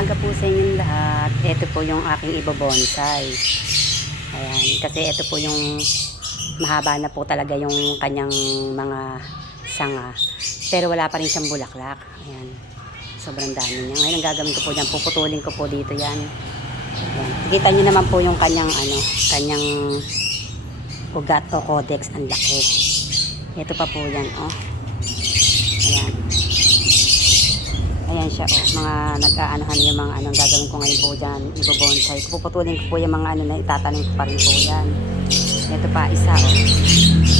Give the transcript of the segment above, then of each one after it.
umaga po sa inyong lahat. Ito po yung aking ibobonsai. Ayan, kasi ito po yung mahaba na po talaga yung kanyang mga sanga. Pero wala pa rin siyang bulaklak. Ayan, sobrang dami niya. Ngayon ang gagawin ko po dyan, puputulin ko po dito yan. Ayan. Kita nyo naman po yung kanyang kanyang ugat o codex. Ang laki. Ito pa po yan, oh. Ayan. Ayan siya, oh. Mga nag-aanohan yung mga anong gagawin ko ngayon po dyan. Ibobonsai. Puputulin ko po yung mga na itatanim ko pa rin po yan. Ito pa, isa, oh.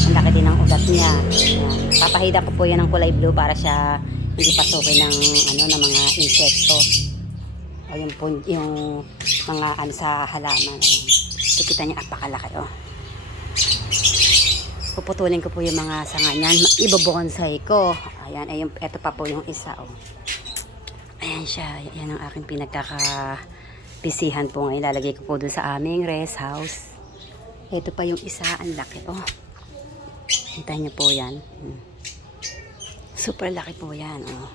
Ang laki din ng ugat niya. Ayan. Papahida ko po yan ng kulay blue para siya hindi pasukin ng ng mga insekto. Ayun po yung mga sa halaman. Ayan. Kikita niya, apakalaki, oh. Puputulin ko po yung mga sanga niyan. Ibobonsai ko. Ayan, ayun, ito pa po yung isa, oh. Ayan siya. Yan ang aking pinagkakabisihan po ngayon. Lalagay ko po dun sa aming rest house. Ito pa yung isa. Ang laki, oh. Kita niyo po yan. Super laki po yan, oh.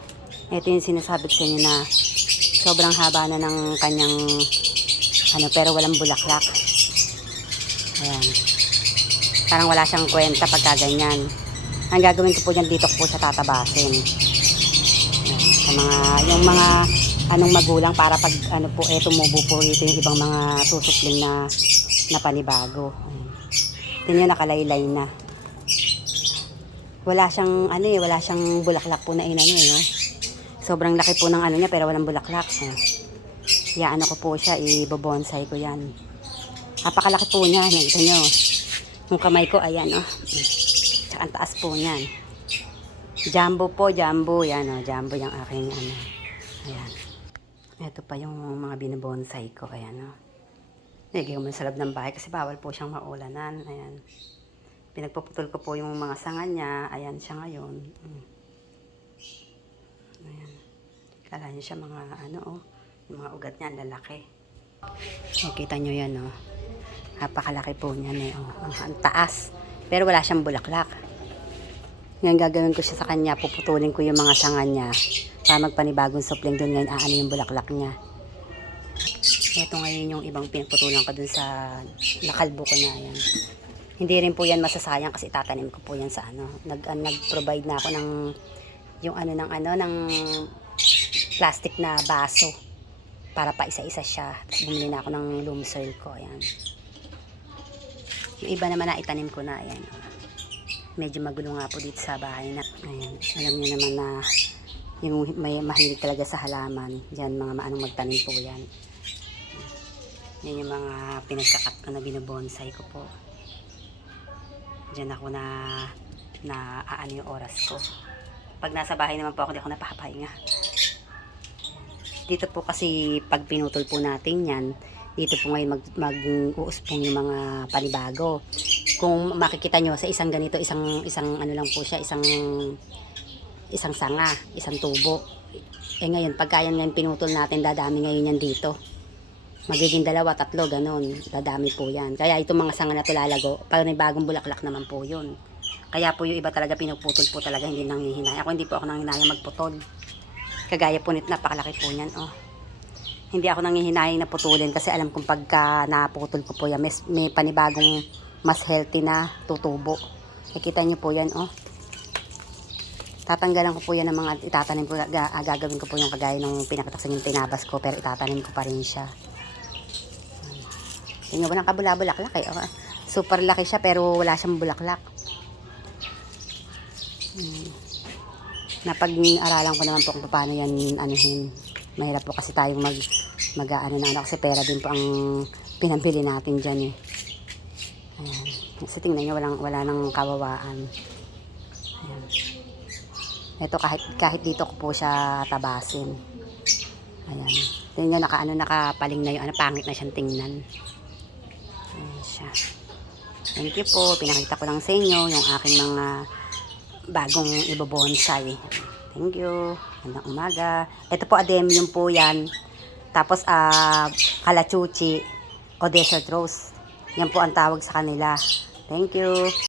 Ito yung sinasabi ko sa inyo na sobrang haba na ng kanyang pero walang bulaklak. Ayan. Parang wala siyang kwenta pagka ganyan. Ang gagawin ko po dyan, dito ko po siya tatabasin. Sa yung mga magulang para pag po tumubo po ito yung ibang mga susupling na panibago. Tingnan, nakalaylay na. Wala siyang wala siyang bulaklak po na no? Sobrang laki po ng niya pero walang bulaklak. Yan ko po siya, ibobonsai ko yan. Napakalaki po niya, nakita niyo. Yung kamay ko, ayan, oh. Tsaka ang taas po niyan. Jumbo po, jumbo. Yan, oh, jumbo yung aking, Ayan. Ito pa yung mga binobonsai ko, ayan, oh. Nilagay ko muna sa loob ng bahay kasi bawal po siyang maulanan. Ayan. Pinagpuputol ko po yung mga sanga niya. Ayan siya ngayon. Ayan. Kala niyo siya mga, yung mga ugat niya, lalaki. So, kita nyo yan, oh. Napakalaki po niyan, oh. Ang taas. Pero wala siyang bulaklak. Ngayon gagawin ko siya sa kanya. Puputulin ko yung mga sanga niya para magpanibagong supling doon. Ngayon yung bulaklak niya. Ito ngayon yung ibang pinuputulan ko dun sa nakalbo ko na. Ayan. Hindi rin po yan masasayang kasi itatanim ko po yan sa nag-provide na ako ng yung ng plastic na baso para pa isa-isa siya. Tapos bumili na ako ng loam soil ko. Ayan. Yung iba naman na itanim ko na. Ayan. Medyo magulo nga po dito sa bahay na. Ayan. Alam niyo naman na yung may mahilig talaga sa halaman. Diyan mga magtanim po yan. Yan yung mga pinagkakat ko na binobonsai ko po. Diyan ako na yung oras ko. Pag nasa bahay naman po ako, di ako napapahinga. Dito po kasi pag pinutol po natin yan, dito po ngayon mag-uuspong yung mga panibago. Kung makikita nyo sa isang ganito, isang lang po siya, isang sanga, isang tubo. Ngayon, pagka yan ngayon pinutol natin, dadami ngayon yan dito. Magiging 2, 3, ganon. Dadami po yan. Kaya itong mga sanga na to lalago, pag may bagong bulaklak naman po yun. Kaya po yung iba talaga pinuputol po talaga, hindi nanghihinay. Ako hindi po ako nanghihinay magputol. Kagaya po nito, napakalaki po yan, oh. Hindi ako nanghihinayang na putulin kasi alam kong pagka naputol ko po yan, may panibagong mas healthy na tutubo. Nakita niyo po yan, oh. Tatanggalan ko po yan ng mga itatanim ko, gagawin ko po yung kagaya ng pinakataksan yung tinabas ko, pero itatanim ko pa rin siya. Tingnan mo, nakabula-bulaklak, eh. Oh. Super laki siya pero wala siyang bulaklak. Napag-aralan ko naman po kung paano yan anuhin. Mahirap po kasi tayong kasi pera din po ang pinambili natin dyan, eh. Ayan. Kasi tingnan nyo, wala nang kawawaan. Ayan. Ito kahit dito ko po siya tabasin. Ayan. Tingnan nyo, nakapaling na yung pangit na siyang tingnan. Ayan siya. Thank you po. Pinakita ko lang sa inyo yung aking mga bagong ibobonsai. Thank you. Magandang umaga. Ito po ademium po yan. Tapos kalachuchi o desert rose. Yan po ang tawag sa kanila. Thank you.